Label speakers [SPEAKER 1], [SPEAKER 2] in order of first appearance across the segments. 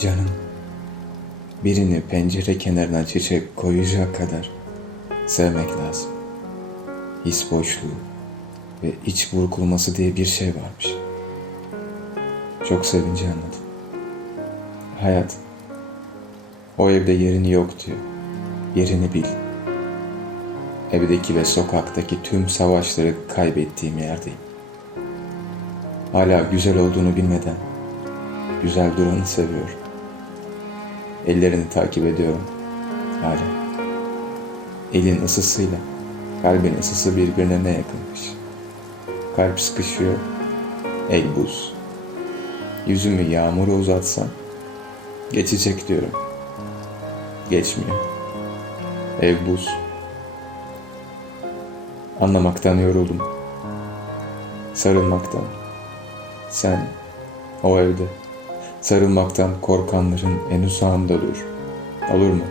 [SPEAKER 1] Canım, birini pencere kenarına çiçek koyacak kadar sevmek lazım. His boşluğu ve iç burkulması diye bir şey varmış. Çok sevince anladım. Hayat, o evde yerini yok diyor. Yerini bil. Evdeki ve sokaktaki tüm savaşları kaybettiğim yerdeyim. Hala güzel olduğunu bilmeden güzel duranı seviyorum. Ellerini takip ediyorum hala. Elin ısısıyla kalbin ısısı birbirine ne yakınmış. Kalp sıkışıyor, el buz. Yüzümü yağmura uzatsam geçecek diyorum. Geçmiyor. Ev buz. Anlamaktan yoruldum. Sarılmaktan. Sen o evde. Sarılmaktan korkanların en uzağında dur. Olur mu?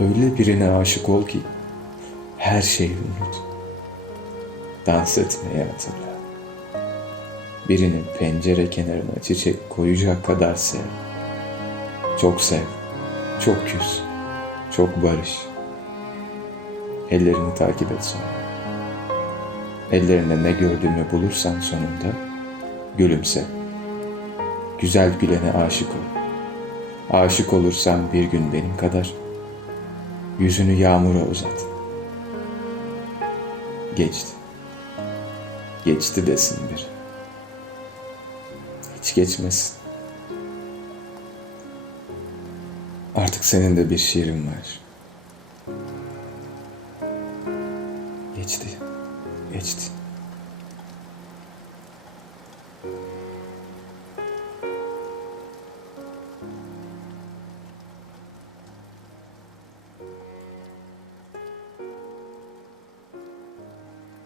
[SPEAKER 1] Öyle birine aşık ol ki her şeyi unut. Dans etmeyi hatırla. Birini pencere kenarına çiçek koyacak kadar sev. Çok sev, çok küs, çok barış. Ellerini takip et sonra. Ellerinde ne gördüğünü bulursan sonunda gülümse. Güzel gülene aşık ol. Aşık olursan bir gün benim kadar yüzünü yağmura uzat. Geçti. Geçti desin bir. Hiç geçmesin. Artık senin de bir şiirin var. Geçti. Geçti.